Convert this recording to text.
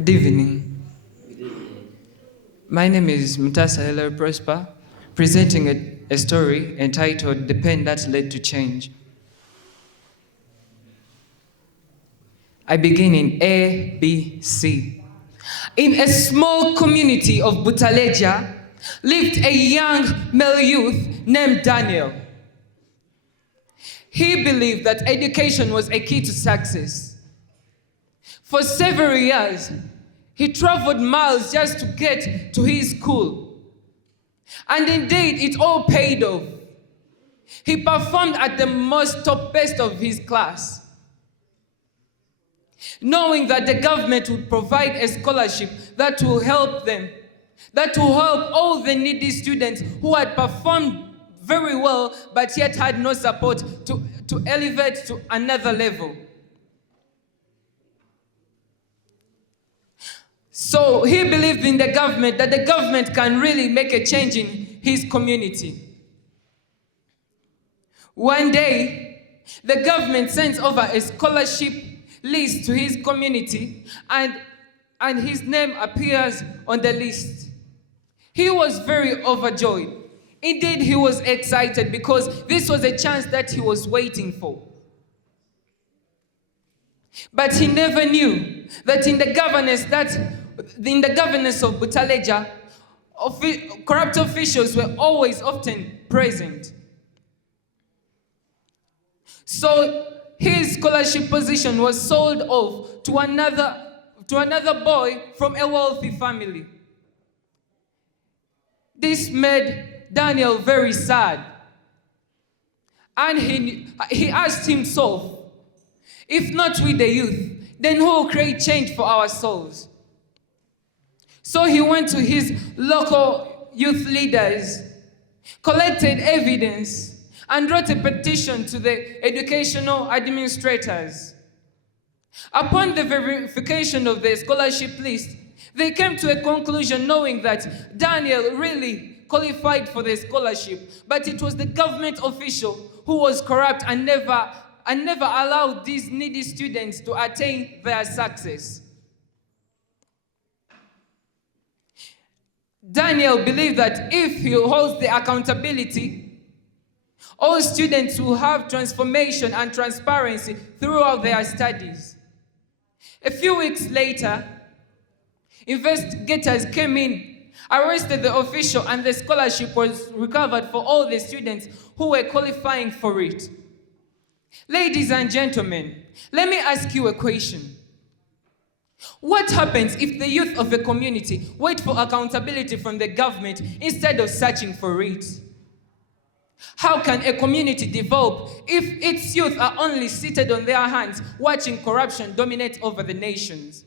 Good evening. My name is Mutasa Hilary Prosper, presenting a story entitled The Pen That Led to Change. I begin in A, B, C. In a small community of Butaleja lived a young male youth named Daniel. He believed that education was a key to success. For several years, he traveled miles just to get to his school. And indeed, it all paid off. He performed at the most top best of his class, knowing that the government would provide a scholarship that will help them, that will help all the needy students who had performed very well but yet had no support to elevate to another level. So he believed in the government, that the government can really make a change in his community. One day, the government sends over a scholarship list to his community, and his name appears on the list. He was very overjoyed. Indeed, he was excited because this was a chance that he was waiting for. But he never knew that in the governance of Butaleja, corrupt officials were always often present. So his scholarship position was sold off to another boy from a wealthy family. This made Daniel very sad. And he asked himself, if not with the youth, then who will create change for our souls? So he went to his local youth leaders, collected evidence, and wrote a petition to the educational administrators. Upon the verification of the scholarship list, they came to a conclusion knowing that Daniel really qualified for the scholarship, but it was the government official who was corrupt and never allowed these needy students to attain their success. Daniel believed that if he holds the accountability, all students will have transformation and transparency throughout their studies. A few weeks later, investigators came in, arrested the official, and the scholarship was recovered for all the students who were qualifying for it. Ladies and gentlemen, let me ask you a question. What happens if the youth of a community wait for accountability from the government instead of searching for it? How can a community develop if its youth are only seated on their hands, watching corruption dominate over the nations?